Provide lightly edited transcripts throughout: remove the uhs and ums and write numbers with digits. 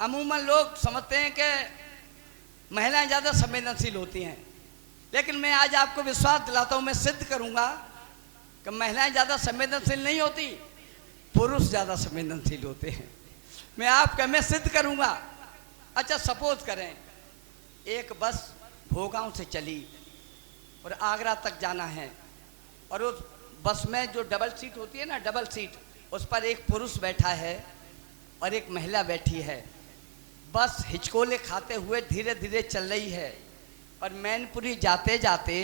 अमूमन लोग समझते हैं कि महिलाएं ज़्यादा संवेदनशील होती हैं, लेकिन मैं आज आपको विश्वास दिलाता हूं, मैं सिद्ध करूंगा कि महिलाएं ज़्यादा संवेदनशील नहीं होती, पुरुष ज़्यादा संवेदनशील होते हैं। मैं सिद्ध करूंगा। अच्छा, सपोज करें एक बस भोगांव से चली और आगरा तक जाना है, और उस बस में जो डबल सीट होती है ना, डबल सीट, उस पर एक पुरुष बैठा है और एक महिला बैठी है। बस हिचकोले खाते हुए धीरे धीरे चल रही है, और मैनपुरी जाते जाते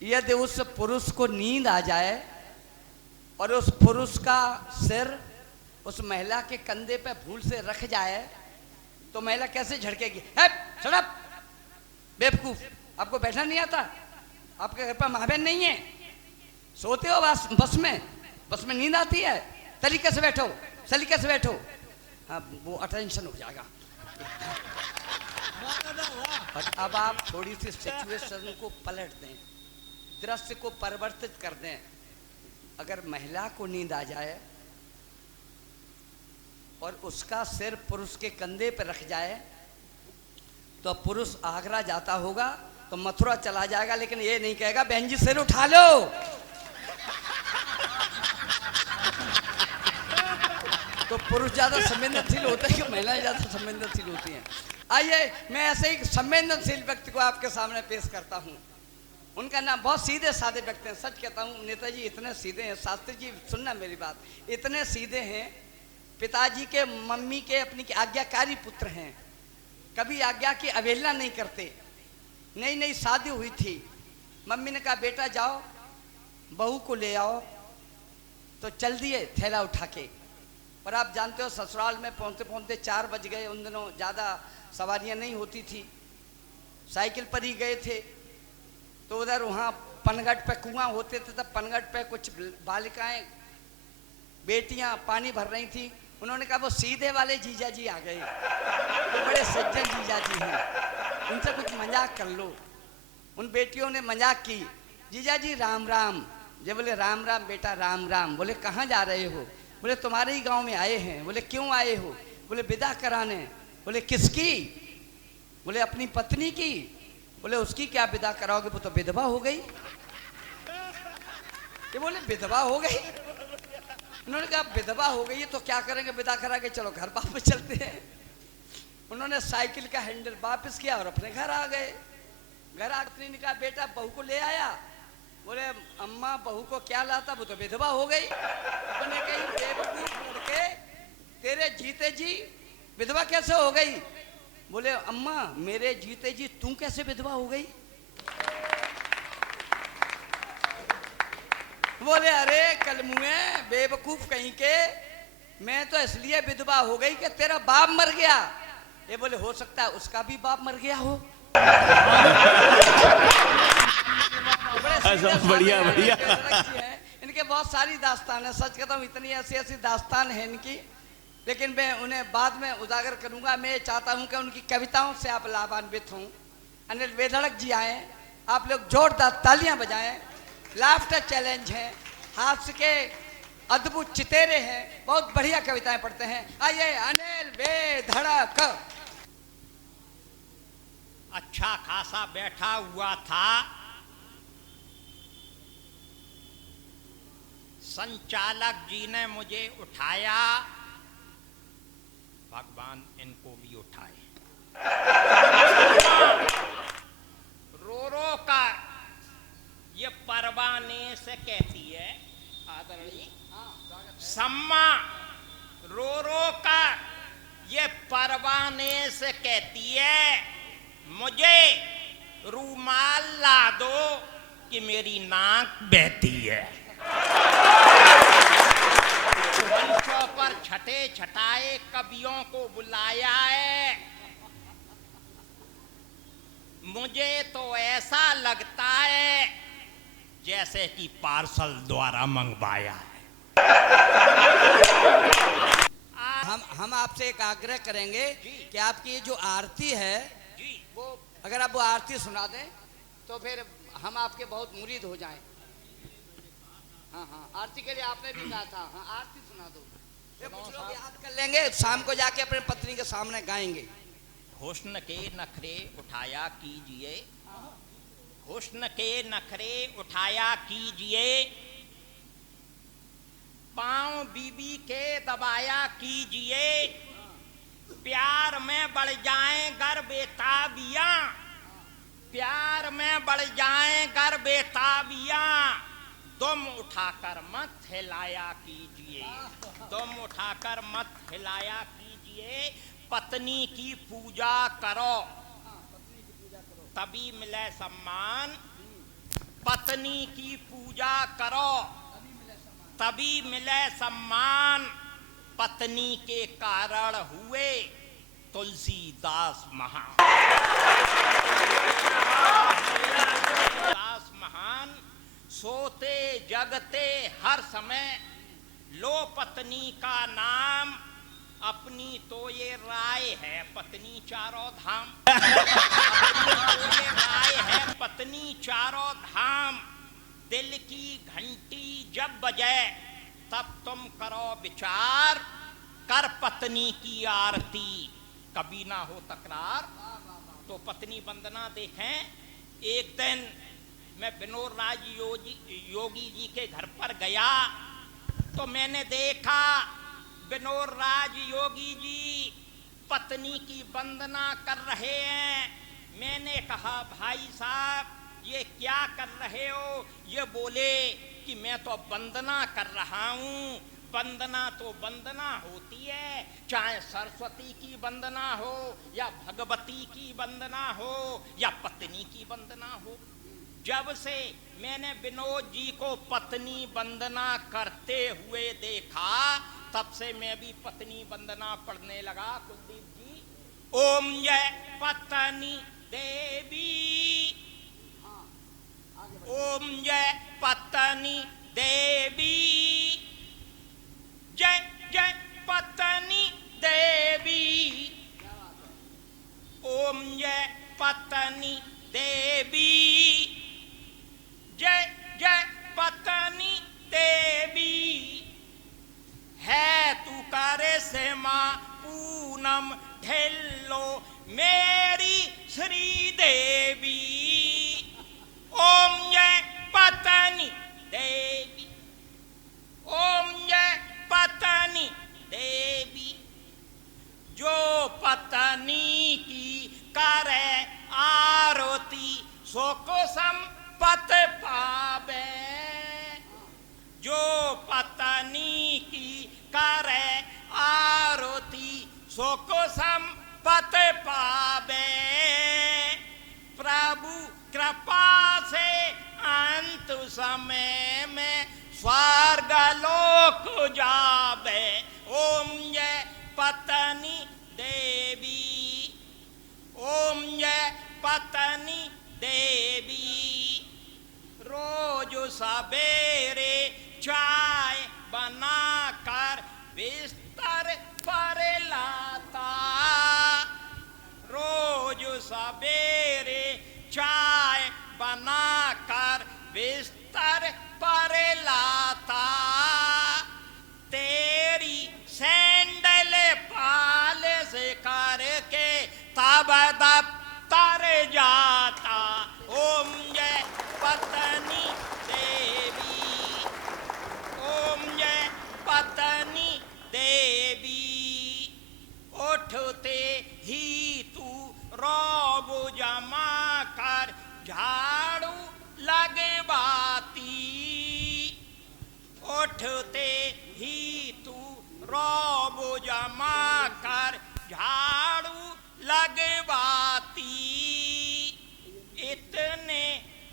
यदि उस पुरुष को नींद आ जाए और उस पुरुष का सिर उस महिला के कंधे पे भूल से रख जाए, तो महिला कैसे झड़केगी? शट अप बेवकूफ, आपको बैठना नहीं आता? आपके घर पर माँ बहन नहीं है? सोते हो बस में नींद आती है? तरीके से बैठो, सलीके से बैठो। हाँ, वो अटेंशन हो जाएगा। और अब आप थोड़ी सी सिचुएशन को पलट दें, दृश्य को परिवर्तित कर दें। अगर महिला को नींद आ जाए और उसका सिर पुरुष के कंधे पर रख जाए, तो पुरुष आगरा जाता होगा तो मथुरा चला जाएगा, लेकिन ये नहीं कहेगा बहन जी सिर उठा लो। तो पुरुष ज्यादा संवेदनशील होते हैं कि महिलाएं ज्यादा संवेदनशील होती हैं? आइए, मैं ऐसे ही संवेदनशील व्यक्ति को आपके सामने पेश करता हूँ। उनका नाम, बहुत सीधे साधे व्यक्ति हैं, सच कहता हूँ नेताजी इतने सीधे हैं, शास्त्री जी सुनना मेरी बात, इतने सीधे हैं। पिताजी के मम्मी के अपनी आज्ञाकारी पुत्र हैं, कभी आज्ञा की अवहेलना नहीं करते। नई नई शादी हुई थी, मम्मी ने कहा बेटा जाओ बहू को ले आओ, तो चल दिए थैला उठा के। और आप जानते हो ससुराल में पहुंचते पहुंचते 4 बज गए। उन दिनों ज़्यादा सवारियां नहीं होती थी, साइकिल पर ही गए थे। तो उधर वहाँ पनघट पे कुआं होते थे, तब पनघट पे कुछ बालिकाएं बेटियां पानी भर रही थी। उन्होंने कहा वो सीधे वाले जीजा जी आ गए, वो बड़े सज्जन जीजा जी हैं, उनसे कुछ मजाक कर लो। उन बेटियों ने मजाक की, जीजा जी राम राम। जब बोले राम राम बेटा राम राम। बोले कहाँ जा रहे हो? बोले तुम्हारे ही गांव में आए हैं। बोले क्यों आए हो? बोले विदा कराने। बोले किसकी? बोले अपनी पत्नी की। बोले उसकी क्या विदा कराओगे, वो तो विधवा हो गई। ये बोले विधवा हो गई? उन्होंने कहा विधवा हो गई है तो क्या करेंगे, विदा करा के चलो घर वापस चलते हैं। उन्होंने साइकिल का हैंडल वापस किया और अपने घर आ गए। घर आकर ने कहा बेटा बहू को ले आया? बोले अम्मा बहू को क्या लाता, वो तो विधवा हो गई। उन्होंने कही बेवकूफ लड़के, तेरे जीते जी विधवा कैसे हो गई? बोले अम्मा मेरे जीते जी तू कैसे विधवा हो गई? बोले अरे कलमुए बेवकूफ कहीं के, मैं तो इसलिए विधवा हो गई कि तेरा बाप मर गया। ये बोले हो सकता है उसका भी बाप मर गया हो। बढ़िया बढ़िया। इनके बहुत सारी दास्तान है, सच कहता हूँ इतनी ऐसी ऐसी दास्तान है इनकी, लेकिन मैं उन्हें बाद में उजागर करूंगा। मैं चाहता हूं कि उनकी कविताओं से आप लाभान्वित हों। अनिल वेधड़क जी आए, आप लोग जोरदार तालियां बजाएं। लाफ्टर चैलेंज है, हास्य के अद्भुत चितेरे हैं, बहुत बढ़िया कविताएं पढ़ते हैं। आइए अनिल वेधड़क। अच्छा खासा बैठा हुआ था, संचालक जी ने मुझे उठाया, भगवान इनको भी उठाए। रो रो कर ये परवाने से कहती है आदरणीय सम्मा, रो रो कर ये परवाने से कहती है मुझे रूमाल ला दो कि मेरी नाक बहती है। मंचों पर छठे छटाए कवियों को बुलाया है, मुझे तो ऐसा लगता है जैसे कि पार्सल द्वारा मंगवाया है। हम आपसे एक आग्रह करेंगे कि आपकी ये जो आरती है जी, वो अगर आप वो आरती सुना दें तो फिर हम आपके बहुत मुरीद हो जाएं। हाँ हाँ, आरती के लिए आपने भी कहा था। हाँ आरती सुना दो। ये कुछ लोग याद कर लेंगे, शाम को जाके अपने पत्नी के सामने गाएंगे। हुस्न के नखरे उठाया कीजिए, हुस्न के नखरे उठाया कीजिए, पांव बीबी के दबाया कीजिए, प्यार में बढ़ जाएं गर बेताबियां, प्यार में बढ़ जाएं गर बेताबियां, दुम उठाकर मत हिलाया कीजिए, दुम उठाकर मत हिलाया कीजिए, पत्नी की पूजा करो तभी मिले सम्मान, पत्नी की पूजा करो तभी मिले सम्मान, पत्नी के कारण हुए तुलसीदास महान, दास महान, सोते जगते हर समय लो पत्नी का नाम, अपनी तो ये राय है पत्नी चारों धाम, तो ये राय है पत्नी चारों धाम, दिल की घंटी जब बजे तब तुम करो विचार, कर पत्नी की आरती कभी ना हो तकरार। तो पत्नी वंदना देखें। एक दिन मैं विनोद राज योगी जी के घर पर गया तो मैंने देखा विनोद राज योगी जी पत्नी की वंदना कर रहे हैं। मैंने कहा भाई साहब ये क्या कर रहे हो? ये बोले कि मैं तो वंदना कर रहा हूँ। वंदना तो वंदना होती है, चाहे सरस्वती की वंदना हो या भगवती की वंदना हो या पत्नी की वंदना हो। जब से मैंने विनोद जी को पत्नी वंदना करते हुए देखा तब से मैं भी पत्नी वंदना पढ़ने लगा। कुलदीप जी, ओम जय पत्नी देवी, ओम जय पत्नी देवी, जय जय पत्नी देवी, ओम जय पत्नी देवी, जय जय पत्नी देवी, है तू करे से माँ पूनम ढेलो मेरी श्री देवी, ओम जय पत्नी देवी, ओम जय पत्नी देवी, जो पत्नी की करे आरती सो को संपत पावे, जो पत्नी की करे आरती सो को संपत पावे, प्रभु कृपा से अंत समय में स्वर्ग लोक जावे, ओम जय पत्नी देवी, ओम जय पत्नी देवी, रोज सवेरे चाय बनाकर बिस्तर पर लाता, रोज सवेरे चाय बनाकर बिस्तर पर लाता, तेरी सैंडल पालिश करके तब दफ्तर जाता, ओम जय पत्नी देवी, ओम जय पत्नी देवी, उठते ही तू रोब जमा कर झाड़ू लगवाती, उठते ही तू रोब जमा कर झाड़ू लगवाती, इतने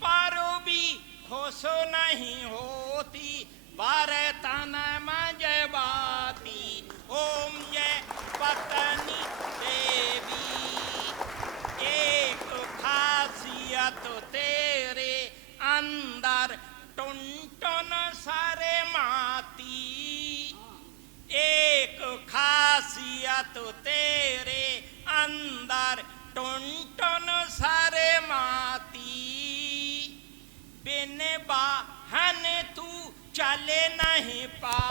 पर भी खुश नहीं होती बर्तन मंजवाती, ओम जय पत्नी देवी, एक खासियत तेरे अंदर टुनटुन सरे माती, एक खासियत तेरे अंदर टुनटुन सरे माती, बिन वाहन तू चले नहीं पा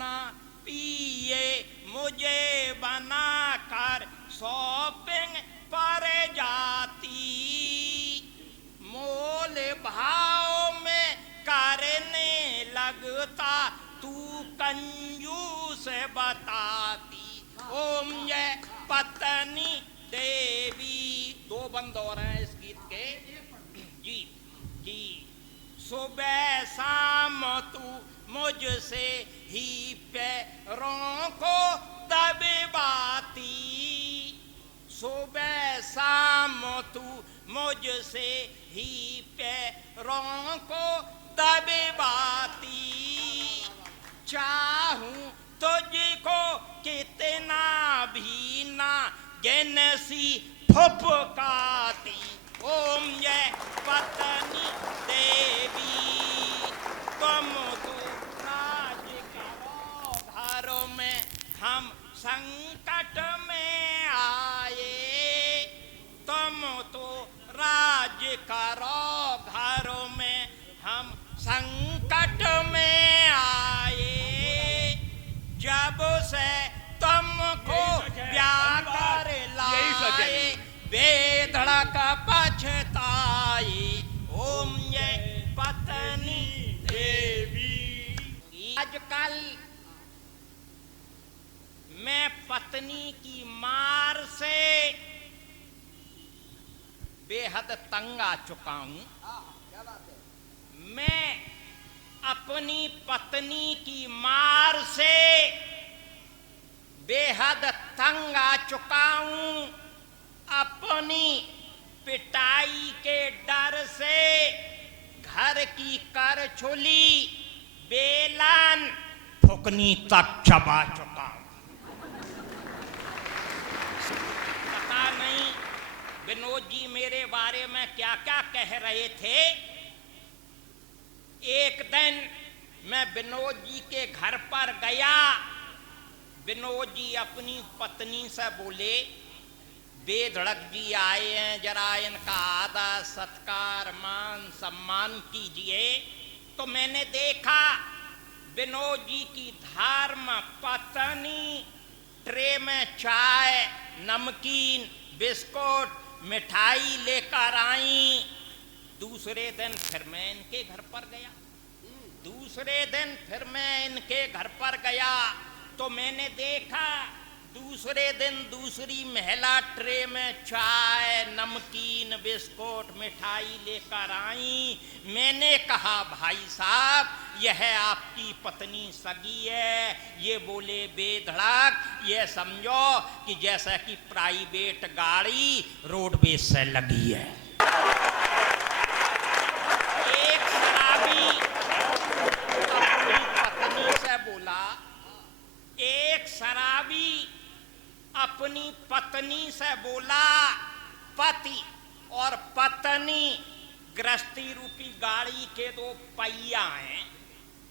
न पिए मुझे बना कर शॉपिंग पर जाती, मोल भाव में करने लगता तू कंजूस बताती। ओम जय पत्नी देवी। दो बंद और हैं इस गीत के। जी जी। सुबह शाम तू मुझसे ही पैरों को दबाती, सुबह शाम तू मुझसे ही पैरों को दबाती, चाहूं तुझको कितना भी ना गिनसी फुफकाती। ओम जय पत्नी देवी। तुम तो राज करो घरों में हम संकट में आए, तुम तो राज करो घरों में हम संकट में आए, जब से तुमको ब्याह कर लाए बेधड़क पछताए। ओम जय पत्नी देवी। आजकल मैं पत्नी की मार से बेहद तंग आ चुका हूं। मैं अपनी पत्नी की मार से बेहद तंग आ चुका हूं। अपनी पिटाई के डर से घर की करछुली बेलन फुकनी तक चबा चुका हूं। पता नहीं विनोद जी मेरे बारे में क्या क्या कह रहे थे। एक दिन मैं विनोद जी के घर पर गया। विनोद जी अपनी पत्नी से बोले, बेधड़क जी आए हैं, जरा इनका आदर सत्कार मान सम्मान कीजिए। तो मैंने देखा विनोद जी की धर्म पत्नी ट्रे में चाय, नमकीन, बिस्कुट, मिठाई लेकर आई। दूसरे दिन फिर मैं इनके घर पर गया। दूसरे दिन फिर मैं इनके घर पर गया तो मैंने देखा दूसरे दिन दूसरी महिला ट्रे में चाय, नमकीन, बिस्कुट, मिठाई लेकर आई। मैंने कहा भाई साहब यह आपकी पत्नी सगी है। ये बोले बेधड़क ये समझो कि जैसा कि प्राइवेट गाड़ी रोडवेज से लगी है। एक शराबी अपनी पत्नी से बोला, एक शराबी अपनी पत्नी से बोला, पति और पत्नी गृहस्थी रूपी गाड़ी के दो पहिया हैं।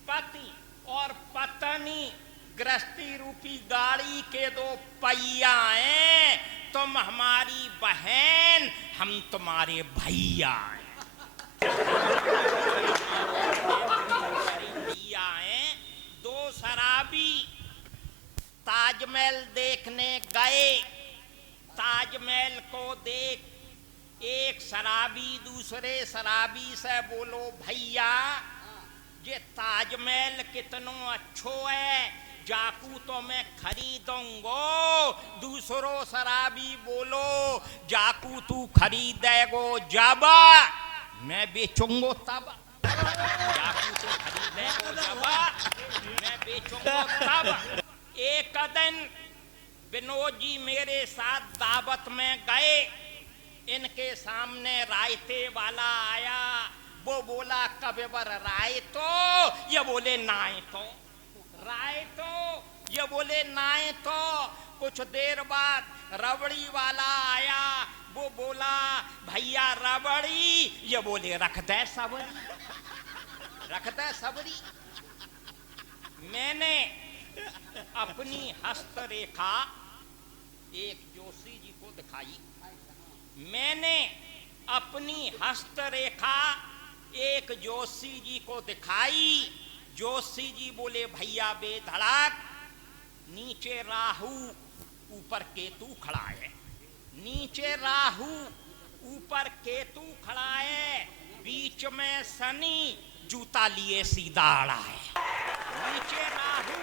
पति और पत्नी गृहस्थी रूपी गाड़ी के दो पहिया हैं। तुम हमारी बहन, हम तुम्हारे भैया हैं। भैया हैं। दो शराबी ताजमहल देखने गए। ताजमहल को देख एक शराबी दूसरे शराबी से बोलो, भैया ये ताजमहल कितनो अच्छो है, जाकू तो मैं खरीदूंगो। दूसरो शराबी बोलो, जाकू तू खरीदेगो जब, मैं बेचूंगो तब। जाकू तू खरीदेगो जब, मैं बेचूंगो तब। एक दिन विनोद जी मेरे साथ दावत में गए। इनके सामने रायते वाला आया। वो बोला कबेवर रायतो, ये बोले नाय तो। रायतो, ये बोले नाय तो। कुछ देर बाद रबड़ी वाला आया। वो बोला भैया रबड़ी, ये बोले रख दे सबरी, रख दे सबरी। मैंने अपनी हस्तरेखा एक जोशी जी को दिखाई। मैंने अपनी हस्तरेखा एक जोशी जी को दिखाई। जोशी जी बोले भैया बेधड़क, नीचे राहु ऊपर केतु खड़ा है, नीचे राहु ऊपर केतु खड़ा है, बीच में शनि जूता लिए सीधा अड़ा है। नीचे राहु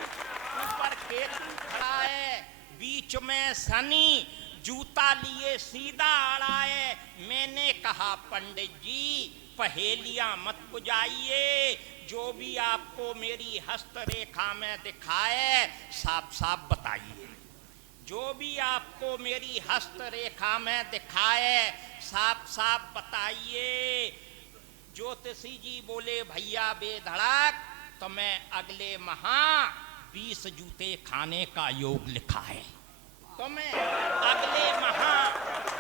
ऊपर केतु खड़ा है, बीच में शनि जूता लिए सीधा अड़ा है। मैंने कहा पंडित जी पहेलियां मत बुझाइए, जो भी आपको मेरी हस्तरेखा में दिखाए साफ साफ बताइए। जो भी आपको मेरी हस्तरेखा में दिखाए साफ साफ बताइए। ज्योतिषी जी बोले भैया बेधड़क, तो मैं अगले माह 20 जूते खाने का योग लिखा है, तो मैं अगले माह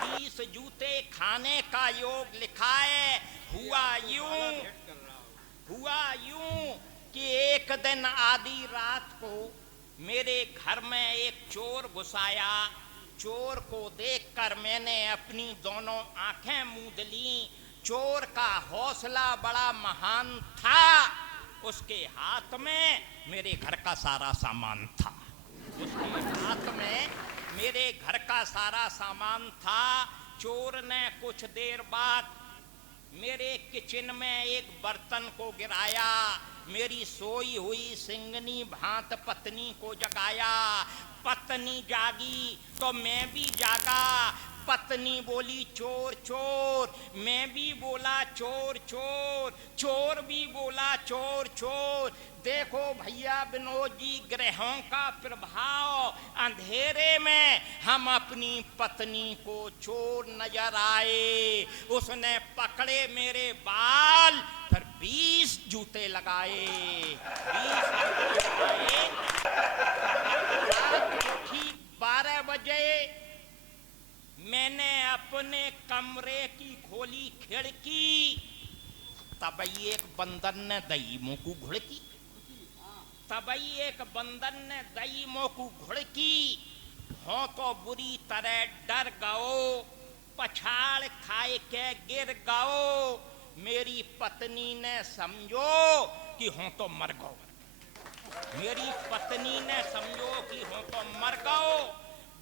20 जूते खाने का योग लिखा है। हुआ यूं कि एक दिन आधी रात को मेरे घर में एक चोर घुस आया। चोर को देखकर मैंने अपनी दोनों आंखें मूंद ली। चोर का हौसला बड़ा महान था, उसके हाथ में मेरे घर का सारा सामान था, उसके हाथ में मेरे घर का सारा सामान था। चोर ने कुछ देर बाद मेरे किचन में एक बर्तन को गिराया, मेरी सोई हुई सिंगनी भांत पत्नी को जगाया। पत्नी जागी तो मैं भी जागा। पत्नी बोली चोर चोर, मैं भी बोला चोर चोर, चोर भी बोला चोर चोर। देखो भैया विनोद जी, ग्रहों का प्रभाव, अंधेरे में हम अपनी पत्नी को चोर नजर आए। उसने पकड़े मेरे बाल, फिर 20 जूते लगाए। 20 जूते लगाए। ठीक 12 बजे मैंने अपने कमरे की खोली खिड़की, तभी एक बंदर ने दही मुंह को घुड़की। तभी एक बंदर ने दही मुंह को घुड़की। हो तो बुरी तरह डर गओ, पछाड़ खाए के गिर गओ। मेरी पत्नी ने समझो कि हो तो मर गओ। मेरी पत्नी ने समझो कि हो तो मर गओ।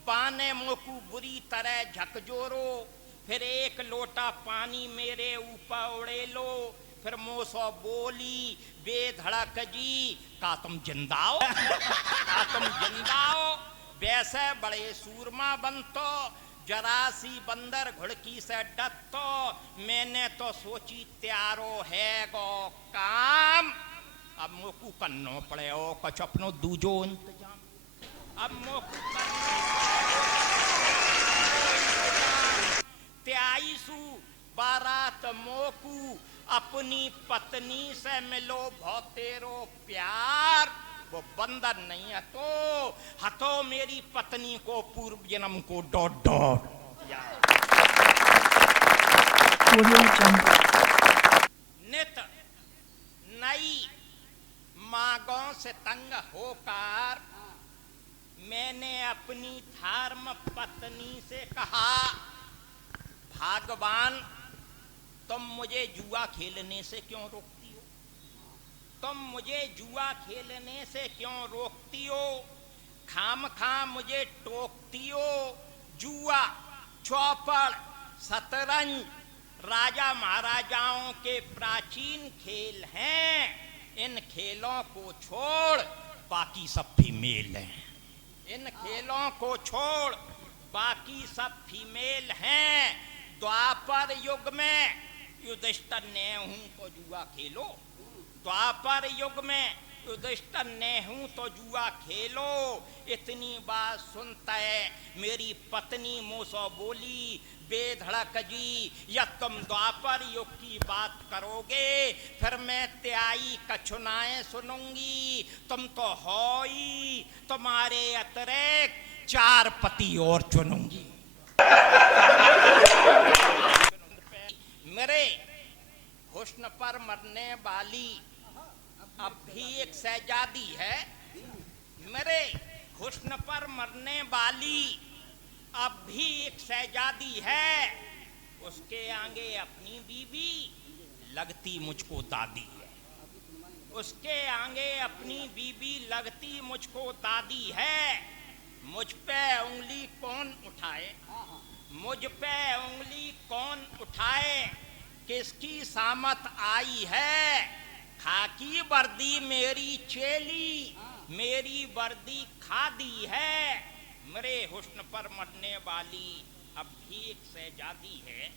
बाने मोकू बुरी तरह झकझोरो, फिर एक लोटा पानी मेरे ऊपर उड़े लो। फिर मोसो बोली बेधड़क जी, का तुम जिंदाओ? का तुम जिंदाओ? वैसे बड़े सूरमा बनतो, जरा सी बंदर घुड़की से डरतो। मैंने तो सोची त्यारो है गो काम, अब मोकू करनो पड़े ओ कुछ अपनो दूजो इंतजाम। अब मोकू त्याईसु बारात मोकू अपनी पत्नी से मिलो भौतेरो प्यार। वो बंदर नहीं है तो हतो मेरी पत्नी को पूर्व जन्म को डॉट डॉट। नित नई मांगों से तंग होकर मैंने अपनी धर्म पत्नी से कहा, भगवान तुम मुझे जुआ खेलने से क्यों रोकती हो? तुम मुझे जुआ खेलने से क्यों रोकती हो? खामखा मुझे टोकती हो। जुआ, चौपड़, शतरंज राजा महाराजाओं के प्राचीन खेल हैं। इन खेलों को छोड़ बाकी सब फीमेल हैं। इन खेलों को छोड़ बाकी सब फीमेल हैं। द्वापर युग में युधिष्ठिर ने हूं तो जुआ खेलो। द्वापर युग में युधिष्ठिर ने हूं तो जुआ खेलो। इतनी बात सुनता है मेरी पत्नी मुझसे बोली, बेधड़क जी या तुम द्वापर युग की बात करोगे फिर मैं त्याई कछुनाएं सुनूंगी। तुम तो हो ही, तुम्हारे अतिरिक्त 4 पति और चुनूंगी। मेरे हुस्न पर मरने वाली अब भी एक शहजादी है। मेरे हुस्न पर मरने वाली अब भी एक शहजादी है। उसके आगे अपनी बीवी लगती मुझको दादी है। उसके आगे अपनी बीबी लगती मुझको दादी है। मुझ पे उंगली कौन उठाए, मुझ पे उंगली कौन उठाए, किसकी सामत आई है। खाकी वर्दी मेरी चेली, मेरी वर्दी खादी है। मेरे हुस्न पर मरने वाली अब भीख से जाती है।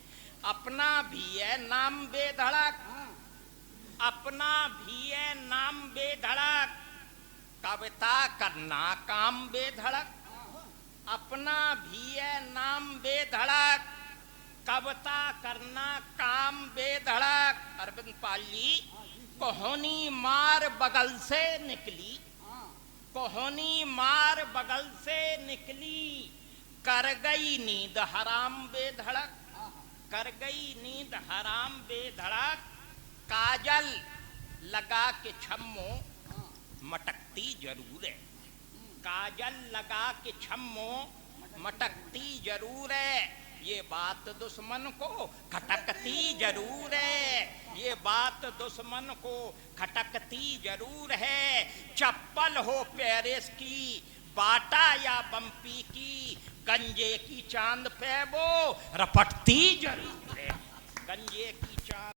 अपना भी है नाम बेधड़क, अपना भी है नाम बेधड़क, कविता करना काम बेधड़क। अपना भी है नाम बेधड़क, कविता करना काम बेधड़क। अरविंद पाल जी, कोहनी मार बगल से निकली, कोहनी मार बगल से निकली, कर गई नींद हराम बेधड़क, कर गई नींद हराम बेधड़क। काजल लगा के छम्मो मटकती जरूर है, काजल लगा के छम्मो मटकती जरूर है। ये बात दुश्मन को खटकती जरूर है, ये बात दुश्मन को खटकती जरूर है। चप्पल हो पेरिस की, बाटा या बम्पी की, गंजे की चांद पे वो रपटती जरूर है, गंजे की